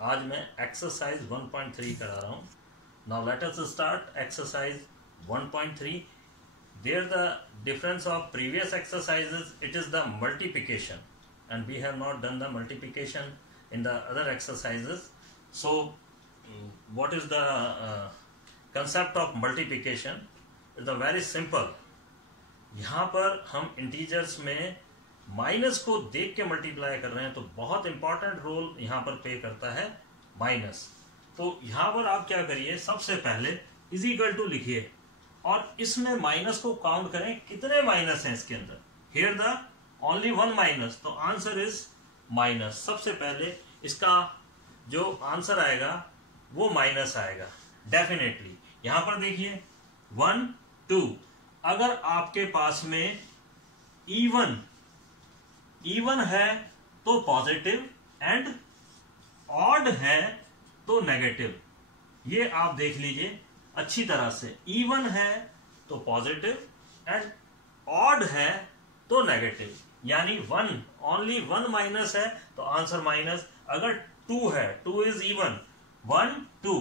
आज मैं एक्सरसाइज 1.3 करा रहा हूँ. Now let us start exercise 1.3. There the difference of previous exercises, it is the multiplication, and we have not done the multiplication in the other exercises. So what is the concept of multiplication? It's very simple. यहाँ पर हम integers में minus को देख के multiply कर रहे हैं, तो बहुत इंपॉर्टेंट रोल यहाँ पर प्ले करता है माइनस. तो यहाँ पर आप क्या करिए, सबसे पहले इज इक्वल टू लिखिए और इसमें माइनस को काउंट करें कितने माइनस हैं इसके अंदर. Here the only one minus, तो आंसर इज माइनस. सबसे पहले इसका जो आंसर आएगा वो माइनस आएगा डेफिनेटली. यहां पर देखिए 1 2. अगर आपके पास में इवन है तो पॉजिटिव एंड ऑड है तो नेगेटिव. ये आप देख लीजिए अच्छी तरह से. इवन है तो पॉजिटिव एंड ऑड है तो नेगेटिव. यानी ओनली वन माइनस है तो आंसर माइनस. अगर 2 है, 2 इज इवन, 1 2,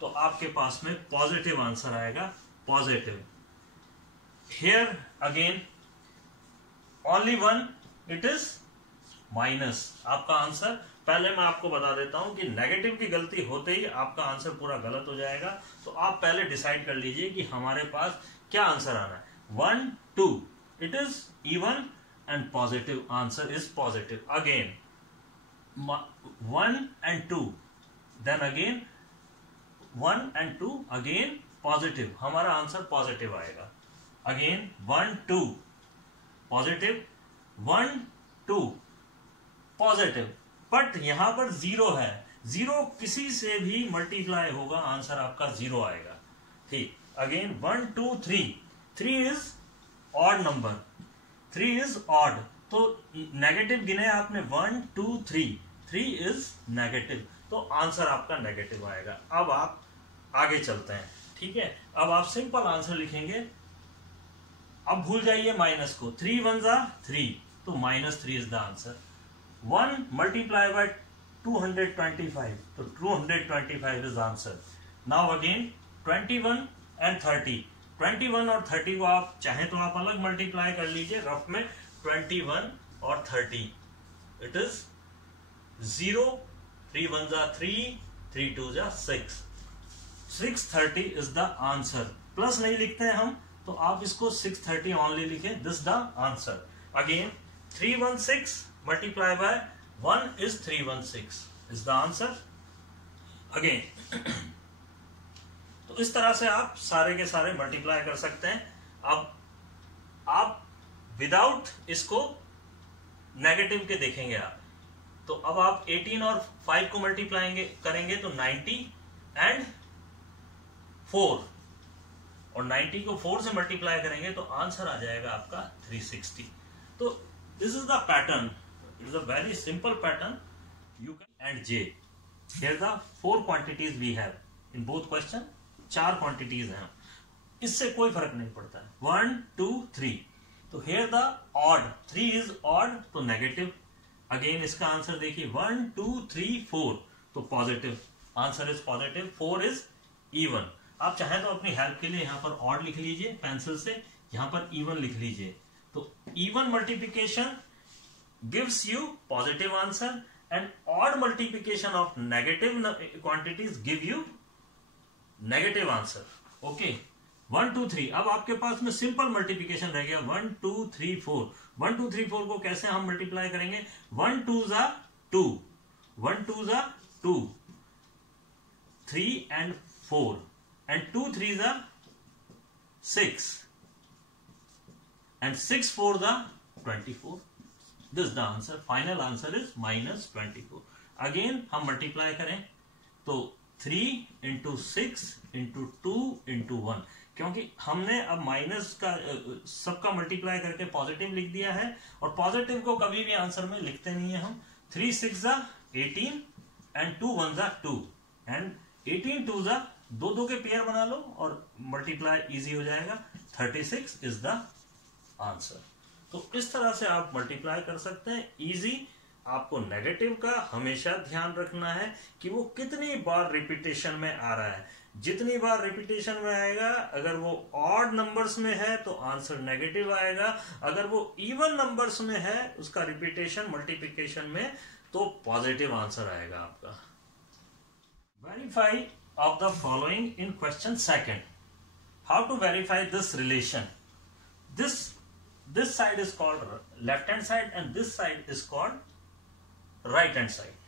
तो आपके पास में पॉजिटिव आंसर आएगा, positive. Here again only 1, it is minus. आपका आंसर, पहले मैं आपको बता देता हूं कि नेगेटिव की गलती होते ही आपका आंसर पूरा गलत हो जाएगा. तो आप पहले डिसाइड कर लीजिए कि हमारे पास क्या आंसर आना है. 1 2, it is even and positive. Answer is positive. Again 1 and 2, then again 1 and 2, again positive. हमारा आंसर पॉजिटिव आएगा. Again 1 2 positive, 1 2 positive. बट यहां पर 0 है. 0 किसी से भी मल्टीप्लाई होगा, आंसर आपका 0 आएगा. ठीक. Again 1 2 3, 3 is odd number, 3 is odd. तो नेगेटिव गिने आपने 1 2 3, 3 इज नेगेटिव, तो आंसर आपका नेगेटिव आएगा. अब आप आगे चलते हैं. ठीक है, अब आप सिंपल आंसर लिखेंगे. अब भूल जाइए माइनस को. 3 1 जा 3, तो -3 is the answer. 1 multiply by 225, तो 225 is answer. Now again 21 and 30. 21 और 30 को आप चाहे तो आप अलग मल्टीप्लाई कर लीजिए रफ में. 21 और 30, इट इज 0, 3 1 जा 3, 3 2 जा 6. 630 इज द आंसर. प्लस नहीं लिखते हैं हम, तो आप इसको 630 ओनली लिखें. This the answer. Again 316 multiply by 1 is 316 is the answer. Again तो इस तरह से आप सारे के सारे मल्टीप्लाई कर सकते हैं. अब आप विदाउट इसको नेगेटिव के देखेंगे आप, तो अब आप 18 और 5 को मल्टीप्लाई करेंगे तो 90 एंड 4, और 90 को 4 से मल्टीप्लाई करेंगे तो आंसर आ जाएगा आपका 360. तो this is the pattern. It is a very simple pattern. You can and J. Here the 4 quantities we have in both question. 4 quantities हैं, इससे कोई फर्क नहीं पड़ता है. 1 2 3, तो here the odd. 3 is odd तो नेगेटिव. अगेन इसका आंसर देखिए 1 2 3 4, तो positive. Answer is positive. 4 is even. आप चाहें तो अपनी हेल्प के लिए यहां पर ऑड लिख लीजिए पेंसिल से, यहां पर इवन लिख लीजिए. तो even multiplication gives you positive answer and odd multiplication of negative quantities give you negative answer. Okay. 1 2 3. अब आपके पास में सिंपल मल्टीप्लिकेशन रह गया. 1 2 3 4. 1 2 3 4 को कैसे हम मल्टीप्लाई करेंगे. 1 2 जा 2, 1 2 जा 2, 3 and 4, and 2 3 जा 6, and 6 4 जा 24. This is the answer. Final answer is -24. Again हम मल्टीप्लाई करें तो 3 into 6 into 2 into 1, क्योंकि हमने अब माइनस का सबका मल्टीप्लाई करके पॉजिटिव लिख दिया है, और पॉजिटिव को कभी भी आंसर में लिखते नहीं है हम. 3 6 जा 18 and 2 1 जा 2, and 18 2 जा 2 2 के पेयर बना लो और मल्टीप्लाई इजी हो जाएगा. 36 इज द आंसर. तो इस तरह से आप मल्टीप्लाई कर सकते हैं इजी. आपको नेगेटिव का हमेशा ध्यान रखना है कि वो कितनी बार रिपीटेशन में आ रहा है। जितनी बार रिपीटेशन में आएगा, अगर वो ऑड नंबर्स में है तो आंसर नेगेटिव आएगा, अगर वो इवन नंबर्स में है उसका रिपीटेशन मल्टीप्लिकेशन में, तो पॉजिटिव आंसर आएगा आपका। Verify of the following in question second. How to verify this relation? This side is called left hand side and this side is called right hand side.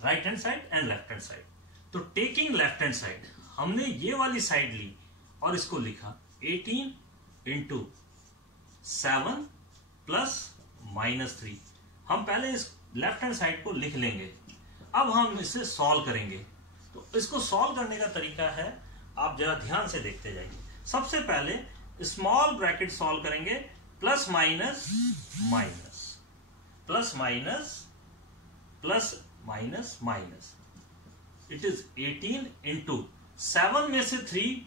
Right hand side and left hand side. तो taking left hand side, हमने ये वाली side ली और इसको लिखा 18 into 7 plus -3। हम पहले इस लेफ्ट हैंड साइड को लिख लेंगे, अब हम इसे सॉल्व करेंगे। तो इसको सॉल्व करने का तरीका है, आप जरा ध्यान से देखते जाइए। सबसे पहले स्मॉल ब्रैकेट सॉल्व करेंगे, plus minus minus, plus minus plus minus minus. It is 18 into 7 में से 3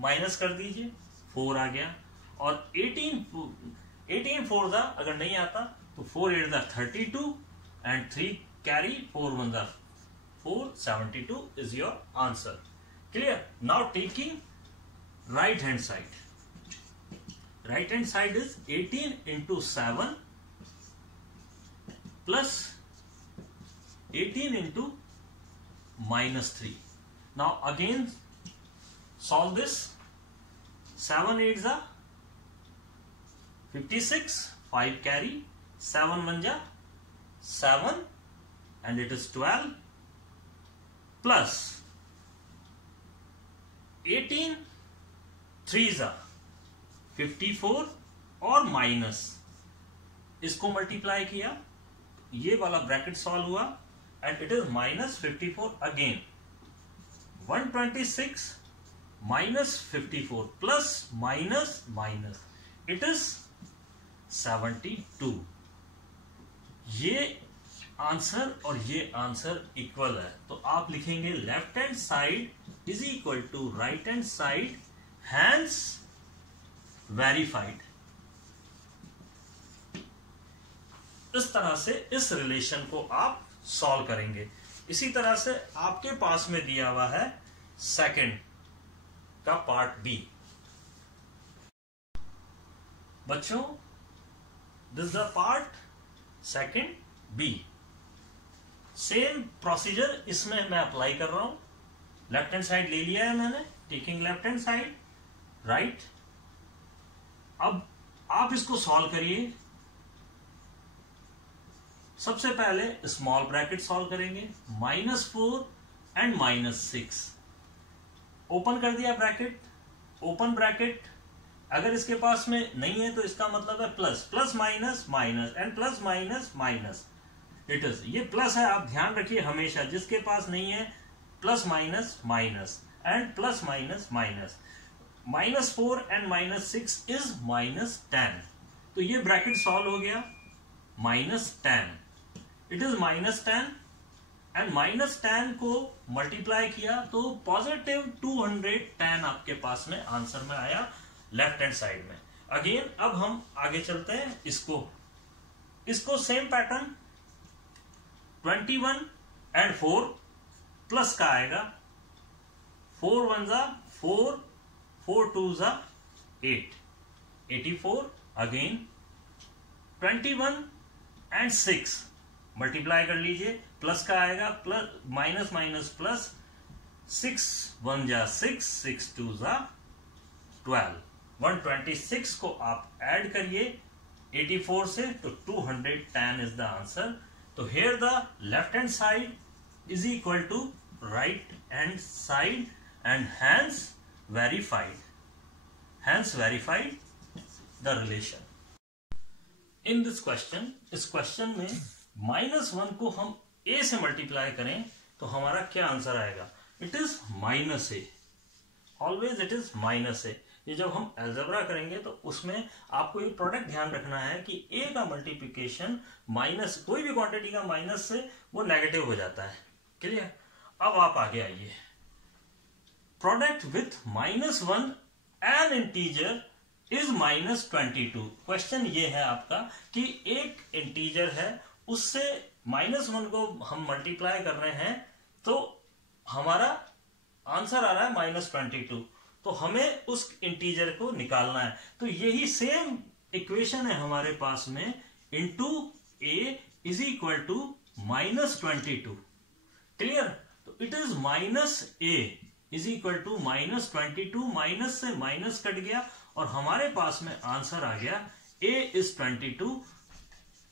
माइनस कर दीजिए, 4 आ गया। और 18 4 दा अगर नहीं आता तो 4 8 दा 32 एंड 3 कैरी 4 1 दा 4, 72 is your answer. Clear? Now taking right hand side. Right hand side is 18 into 7 plus 18 into -3. Now again solve this. 7 8s are 56, 5 carry, 7 1 ja 7 and it is 12 plus 18 3s are 54 और minus, इसको multiply किया, ये वाला bracket solve हुआ and it is -54 again. 126 -54 plus minus minus, it is 72। ये answer और ये answer equal है, तो आप लिखेंगे left hand side is equal to right hand side, hence verified. इस तरह से इस रिलेशन को आप सॉल्व करेंगे। इसी तरह से आपके पास में दिया हुआ है सेकंड का पार्ट बी। बच्चों, this is the part second B. Same procedure इसमें मैं अप्लाई कर रहा हूं। लेफ्ट हैंड साइड ले लिया है मैंने, taking left hand side, right. अब आप इसको सॉल्व करिए। सबसे पहले स्मॉल ब्रैकेट सॉल्व करेंगे, -4 एंड -6। ओपन कर दिया ब्रैकेट, ओपन ब्रैकेट। अगर इसके पास में नहीं है तो इसका मतलब है plus, plus minus minus and plus minus minus. It is, ये प्लस है, आप ध्यान रखिए हमेशा। जिसके पास नहीं है plus minus minus and plus minus minus. -4 and -6 is -10। तो ये ब्रैकेट सॉल्व हो गया, -10। इट इज -10 एंड -10 को मल्टीप्लाई किया तो पॉजिटिव 210 आपके पास में आंसर में आया लेफ्ट हैंड साइड में। अगेन अब हम आगे चलते हैं। इसको सेम पैटर्न 21 एंड 4 प्लस का आएगा, 4 1 जा 4, 4 2 जा 8, 84। अगेन 21 एंड 6 मल्टीप्लाई कर लीजिए, प्लस का आएगा, प्लस माइनस माइनस प्लस, 6 1 जा 6, 6 2 जा 12। 126 को आप ऐड करिए 84 से तो 210 इज द आंसर। तो here the left hand side is equal to right hand side and hence verified, hence verified the relation. In this question, इस क्वेश्चन में -1 को हम a से मल्टीप्लाई करें तो हमारा क्या आंसर आएगा? It is -a, always it is -a। ये जब हम अलजेब्रा करेंगे तो उसमें आपको ये प्रोडक्ट ध्यान रखना है कि a का मल्टीप्लिकेशन माइनस, कोई भी क्वांटिटी का माइनस से वो नेगेटिव हो जाता है। क्लियर? अब आप आगे आइए। Product with -1 N integer is -22। Question ये है आपका कि एक इंटीजर है, उससे -1 को हम मल्टीप्लाई कर रहे हैं तो हमारा आंसर आ रहा है -22। तो हमें उस इंटीजर को निकालना है। तो यही सेम इक्वेशन है हमारे पास में, into a is equal to -22। Clear? तो it is -a is equal to -22, minus से माइनस कट गया और हमारे पास में आंसर आ गया a is 22।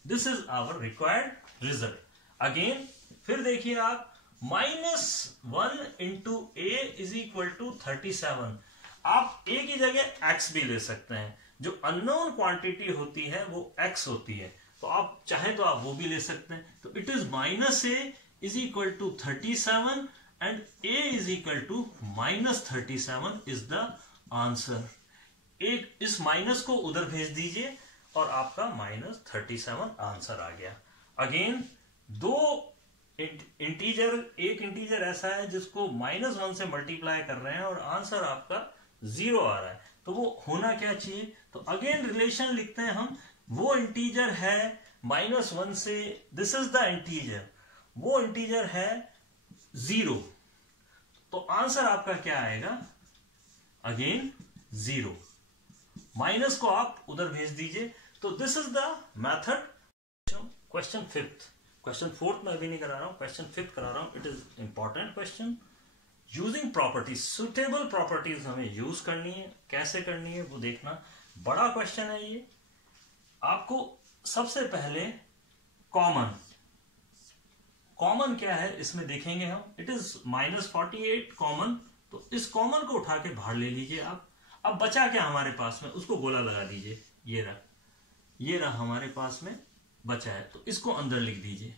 This is our required result. Again फिर देखिए आप, -1 into a is equal to 37। आप a की जगह x भी ले सकते हैं। जो अननोन क्वांटिटी होती है वो x होती है, तो आप चाहे तो आप वो भी ले सकते हैं। तो it is -a is equal to 37 and a is equal to -37 is the answer. एक इस माइनस को उधर भेज दीजिए और आपका -37 आंसर आ गया। अगेन दो इंटीजर, एक इंटीजर ऐसा है जिसको -1 से मल्टीप्लाई कर रहे हैं और आंसर आपका 0 आ रहा है, तो वो होना क्या चाहिए? तो अगेन रिलेशन लिखते हैं हम। वो इंटीजर है -1 से, दिस इज द इंटीजर, वो इंटीजर है 0, तो आंसर आपका क्या आएगा? अगेन 0। माइनस को आप उधर भेज दीजिए। तो this is the method. Question 5th, question 4th में अभी नहीं करा रहा हूं, क्वेश्चन 5th करा रहा हूं। It is important question. Using properties, suitable properties हमें यूज करनी है। कैसे करनी है वो देखना। बड़ा क्वेश्चन है ये। आपको सबसे पहले कॉमन क्या है इसमें देखेंगे हम। इट इज -48 कॉमन, तो इस कॉमन को उठा के बाहर ले लीजिए आप। अब बचा क्या हमारे पास में, उसको गोला लगा दीजिए। ये रहा हमारे पास में बचा है, तो इसको अंदर लिख दीजिए।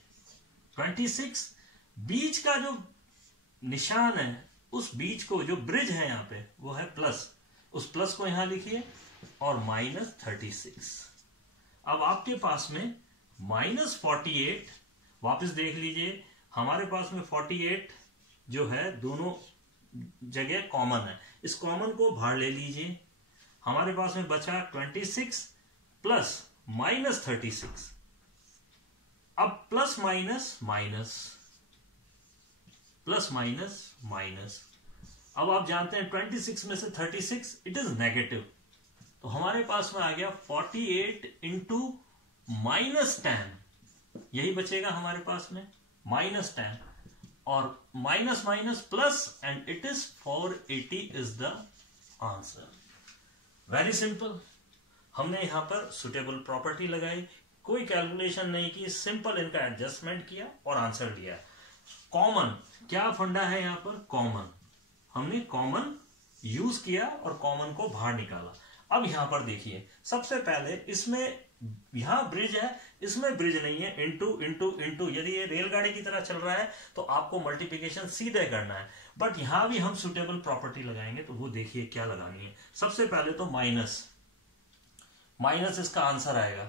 26 बीच का जो निशान है, उस बीच को जो ब्रिज है यहां पे वो है प्लस, उस प्लस को यहां लिखिए और -36। अब आपके पास में -48, वापस देख लीजिए हमारे पास में 48 जो है दोनों जगह कॉमन है, इस कॉमन को बाहर ले लीजिए। हमारे पास में बचा 26 प्लस -36। अब plus minus minus, plus minus minus. अब आप जानते हैं 26 में से 36 इट इज नेगेटिव, तो हमारे पास में आ गया 48 इंटू -10, यही बचेगा हमारे पास में -10 और minus minus plus and it is 480 is the answer. Very simple. हमने यहां पर सुटेबल प्रॉपर्टी लगाई, कोई कैलकुलेशन नहीं की, सिंपल इनका एडजस्टमेंट किया और आंसर लिया। कॉमन क्या फंडा है यहां पर? कॉमन, हमने कॉमन यूज किया और कॉमन को बाहर निकाला। अब यहां पर देखिए, सबसे पहले इसमें यहां ब्रिज है, इसमें ब्रिज नहीं है, इंटू इंटू इंटू। यदि ये रेलगाड़ी की तरह चल रहा है तो आपको मल्टीप्लिकेशन सीधे करना है, बट यहां भी हम सुटेबल प्रॉपर्टी लगाएंगे, तो वो देखिए क्या लगानी है। सबसे पहले तो माइनस इसका आंसर आएगा।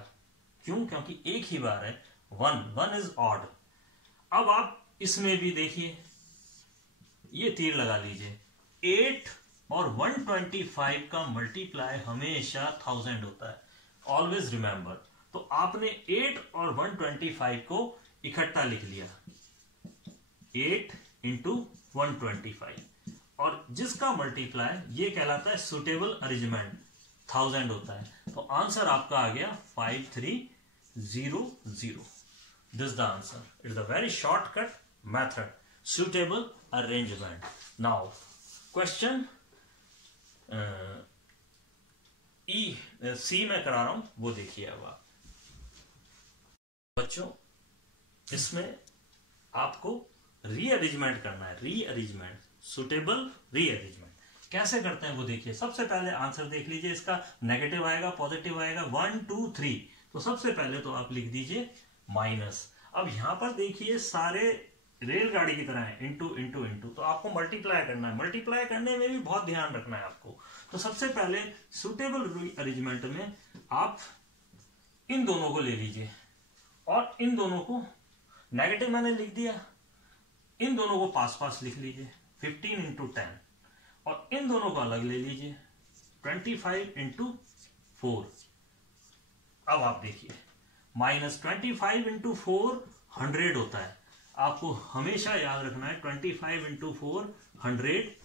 क्यों? क्योंकि एक ही बार है, 1 इज ऑड। अब आप इसमें भी देखिए, ये तीर लगा लीजिए। 8 और 125 का मल्टीप्लाई हमेशा 1000 होता है, ऑलवेज रिमेंबर। तो आपने 8 और 125 को इकट्ठा लिख लिया, 8 इंटू 125, और जिसका मल्टीप्लाई ये कहलाता है सुटेबल अरेंजमेंट, 1000 होता है। तो आंसर आपका आ गया 5300। This the answer. It's a very shortcut method, suitable arrangement. Now question C में करा रहा हूं, वो देखिए। अब आप बच्चों, इसमें आपको रीअरेंजमेंट करना है, रीअरेंजमेंट, सुटेबल रीअरेंजमेंट कैसे करते हैं वो देखिए। सबसे पहले आंसर देख लीजिए, इसका नेगेटिव आएगा, पॉजिटिव आएगा, 1 2 3। तो सबसे पहले तो आप लिख दीजिए माइनस। अब यहां पर देखिए सारे रेलगाड़ी की तरह है, इंटू इंटू इंटू, तो आपको मल्टीप्लाई करना है। मल्टीप्लाई करने में भी बहुत ध्यान रखना है आपको। तो सबसे पहले सुटेबल अरेंजमेंट में आप इन दोनों को ले लीजिए और इन दोनों को, नेगेटिव मैंने लिख दिया, इन दोनों को पास पास लिख लीजिए, 15 इंटू 10, और इन दोनों को अलग ले लीजिए, 25 इंटू 4। अब आप देखिए, -25 इंटू 4 100 होता है। आपको हमेशा याद रखना है 25 इंटू 4 100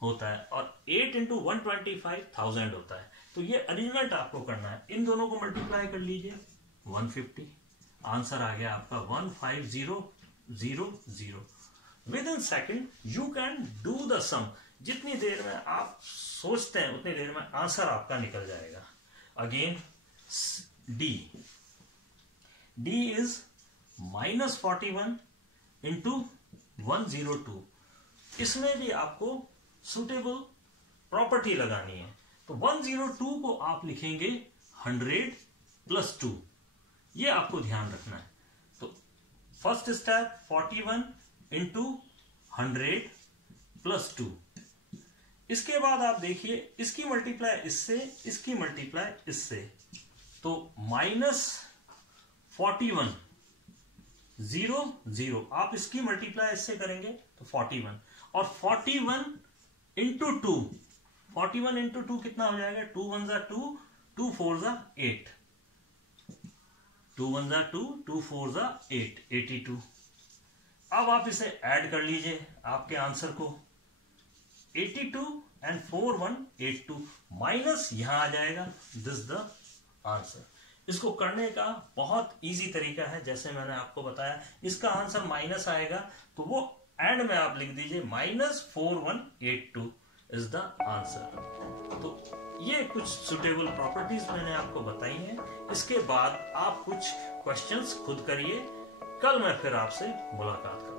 होता है और 8 इंटू 125 1000 होता है। तो ये अरेंजमेंट आपको करना है। इन दोनों को मल्टीप्लाई कर लीजिए 150, आंसर आ गया आपका 15000। Within second you can do the sum. जितनी देर में आप सोचते हैं उतनी देर में आंसर आपका निकल जाएगा। Again D is -41 into 102। इसमें भी आपको सुटेबल प्रॉपर्टी लगानी है। तो 102 को आप लिखेंगे 100 + 2। ये आपको ध्यान रखना है। तो फर्स्ट स्टेप 41 इंटू 100 + 2। इसके बाद आप देखिए इसकी मल्टीप्लाई इससे, इसकी मल्टीप्लाई इससे, तो -41 0 0। आप इसकी मल्टीप्लाई इससे करेंगे तो 41 और 41 इंटू 2। 41 इंटू 2 कितना हो जाएगा? 2 1 = 2, 2 4 = 8, 2 1 = 2, 2 4 = 8, 82। अब आप इसे ऐड कर लीजिए आपके आंसर को। 82 and 4 1 82 माइनस यहां आ जाएगा। This the answer. इसको करने का बहुत इजी तरीका है, जैसे मैंने आपको बताया। इसका आंसर माइनस आएगा तो वो एंड में आप लिख दीजिए -4182 इज द आंसर। तो ये कुछ सुटेबल प्रॉपर्टीज मैंने आपको बताई हैं। इसके बाद आप कुछ क्वेश्चंस खुद करिए। कल मैं फिर आपसे मुलाकात करूंगा।